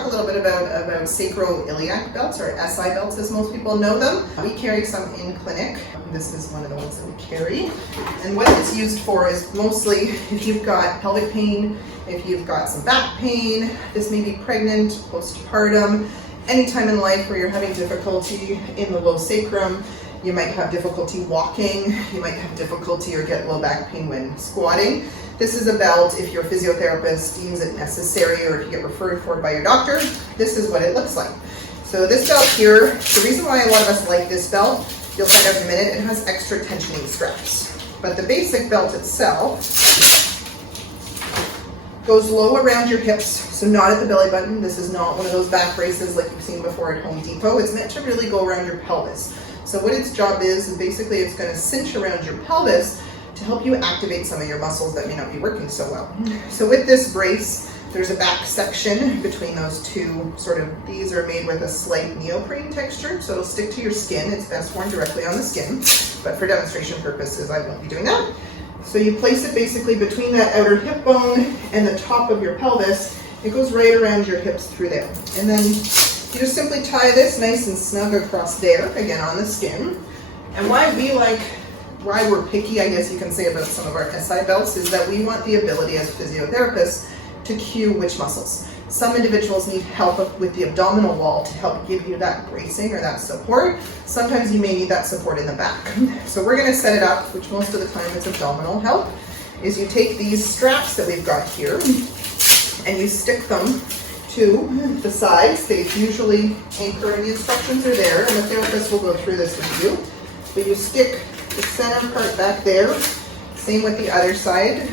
talk a little bit about sacroiliac belts, or SI belts as most people know them. We carry some in clinic. This is one of the ones that we carry. And what it's used for is mostly if you've got pelvic pain, if you've got some back pain, this may be pregnant, postpartum, anytime in life where you're having difficulty in the low sacrum. You might have difficulty walking, you might have difficulty or get low back pain when squatting. This is a belt, if your physiotherapist deems it necessary or if you get referred for it by your doctor, this is what it looks like. So this belt here, the reason why a lot of us like this belt, you'll find out in a minute, it has extra tensioning straps. But the basic belt itself goes low around your hips, so not at the belly button. This is not one of those back braces like you've seen before at Home Depot. It's meant to really go around your pelvis. So what its job is basically it's going to cinch around your pelvis to help you activate some of your muscles that may not be working so well. So with this brace, there's a back section between those two these are made with a slight neoprene texture, so it'll stick to your skin. It's best worn directly on the skin, but for demonstration purposes, I won't be doing that. So you place it basically between that outer hip bone and the top of your pelvis. It goes right around your hips through there. And then you just simply tie this nice and snug across there, again on the skin. And why we're picky, I guess you can say, about some of our SI belts is that we want the ability as physiotherapists to cue which muscles. Some individuals need help with the abdominal wall to help give you that bracing or that support. Sometimes you may need that support in the back. So we're gonna set it up, which most of the time it's abdominal help, is you take these straps that we've got here and you stick them to the sides. They usually anchor, and the instructions are there, and the therapist will go through this with you. But you stick the center part back there, same with the other side.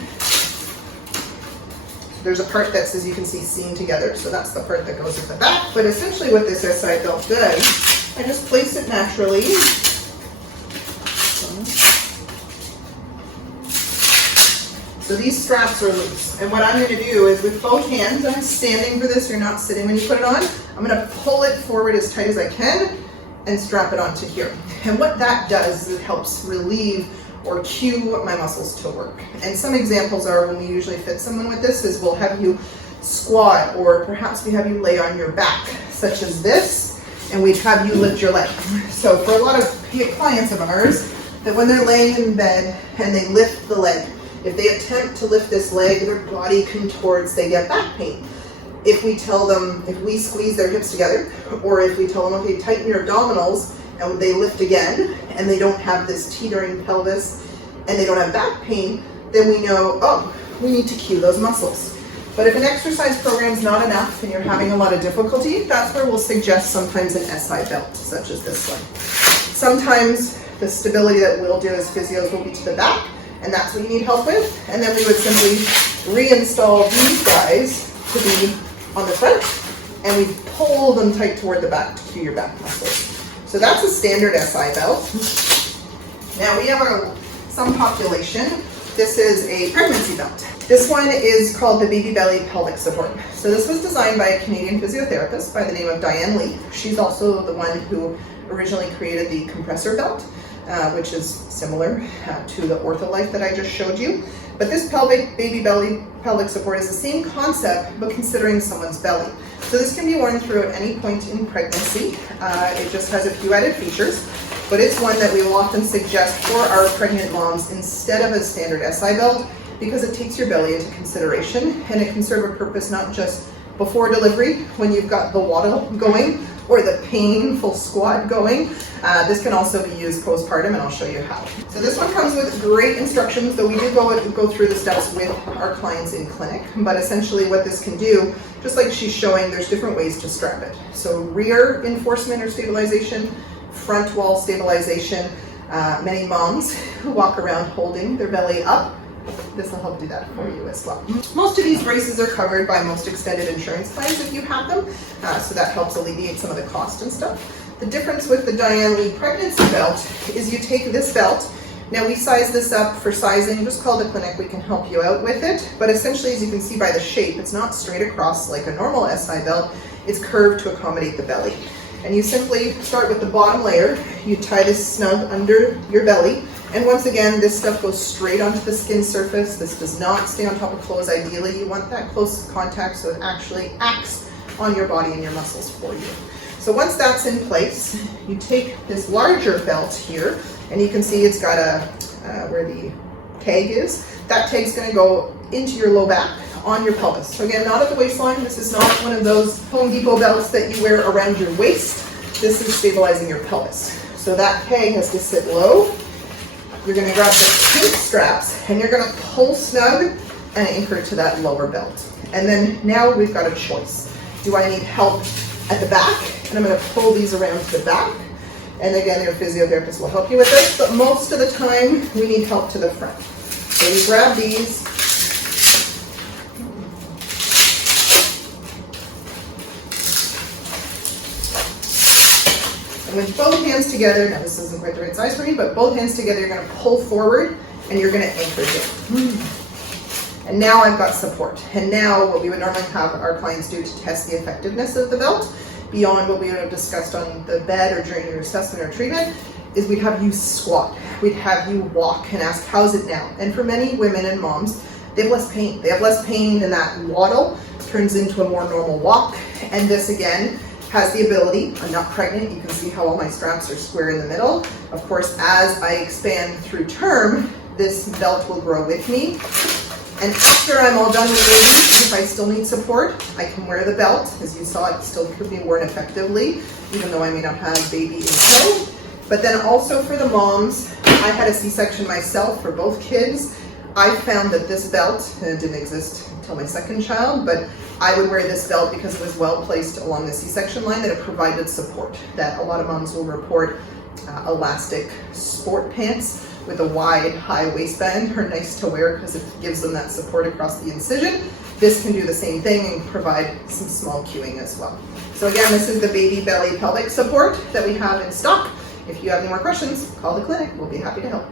There's a part that's, as you can see, seamed together, so that's the part that goes at the back. But essentially what this SI belt does, I just place it naturally. So these straps are loose, and what I'm going to do is with both hands, I'm standing for this, you're not sitting when you put it on, I'm going to pull it forward as tight as I can and strap it onto here. And what that does is it helps relieve or cue my muscles to work. And some examples are when we usually fit someone with this is we'll have you squat, or perhaps we have you lay on your back, such as this, and we'd have you lift your leg. So for a lot of clients of ours, that when they're laying in bed and they lift the leg, if they attempt to lift this leg, their body contorts, they get back pain. If we tell them, if we squeeze their hips together, or if we tell them, okay, tighten your abdominals, and they lift again, and they don't have this teetering pelvis, and they don't have back pain, then we know, oh, we need to cue those muscles. But if an exercise program's not enough, and you're having a lot of difficulty, that's where we'll suggest sometimes an SI belt, such as this one. Sometimes the stability that we'll do as physios will be to the back, and that's what you need help with. And then we would simply reinstall these guys to be on the front, and we pull them tight toward the back to cue your back muscles. So that's a standard SI belt. Now we have some population. This is a pregnancy belt. This one is called the Baby Belly Pelvic Support. So this was designed by a Canadian physiotherapist by the name of Diane Lee. She's also the one who originally created the compressor belt, which is similar to the OrthoLife that I just showed you. But this baby belly pelvic support is the same concept, but considering someone's belly. So this can be worn through at any point in pregnancy. It just has a few added features, but it's one that we will often suggest for our pregnant moms instead of a standard SI belt, because it takes your belly into consideration, and it can serve a purpose not just before delivery when you've got the waddle going or the painful squat going. This can also be used postpartum, and I'll show you how. So this one comes with great instructions, though we do go through the steps with our clients in clinic. But essentially what this can do, just like she's showing, there's different ways to strap it. So rear enforcement or stabilization, front wall stabilization. Many moms who walk around holding their belly up, this will help do that for you as well. Most of these braces are covered by most extended insurance plans if you have them, so that helps alleviate some of the cost and stuff. The difference with the Diane Lee pregnancy belt is you take this belt. Now we size this up for sizing, just call the clinic, we can help you out with it. But essentially, as you can see by the shape, it's not straight across like a normal SI belt, it's curved to accommodate the belly. And you simply start with the bottom layer, you tie this snug under your belly, and once again, this stuff goes straight onto the skin surface. This does not stay on top of clothes. Ideally, you want that close contact so it actually acts on your body and your muscles for you. So once that's in place, you take this larger belt here, and you can see it's got where the tag is. That tag's going to go into your low back on your pelvis. So again, not at the waistline. This is not one of those Home Depot belts that you wear around your waist. This is stabilizing your pelvis. So that tag has to sit low. You're going to grab the pink straps and you're going to pull snug and anchor to that lower belt. And then now we've got a choice. Do I need help at the back? And I'm going to pull these around to the back. And again, your physiotherapist will help you with this, but most of the time we need help to the front. So you grab these. And with both hands together, now this isn't quite the right size for you, but both hands together, you're going to pull forward and you're going to anchor down. And now I've got support. And now what we would normally have our clients do to test the effectiveness of the belt, beyond what we would have discussed on the bed or during your assessment or treatment, is we'd have you squat. We'd have you walk and ask, how's it now? And for many women and moms, they have less pain. They have less pain, and that waddle turns into a more normal walk. And this again has the ability, I'm not pregnant, you can see how all my straps are square in the middle. Of course, as I expand through term, this belt will grow with me. And after I'm all done with baby, if I still need support, I can wear the belt. As you saw, it still could be worn effectively, even though I may not have baby in tow. But then also for the moms, I had a C-section myself for both kids. I found that this belt, and it didn't exist until my second child, but I would wear this belt because it was well placed along the C-section line, that it provided support. That a lot of moms will report elastic sport pants with a wide, high waistband are nice to wear because it gives them that support across the incision. This can do the same thing and provide some small cueing as well. So again, this is the baby belly pelvic support that we have in stock. If you have any more questions, call the clinic. We'll be happy to help.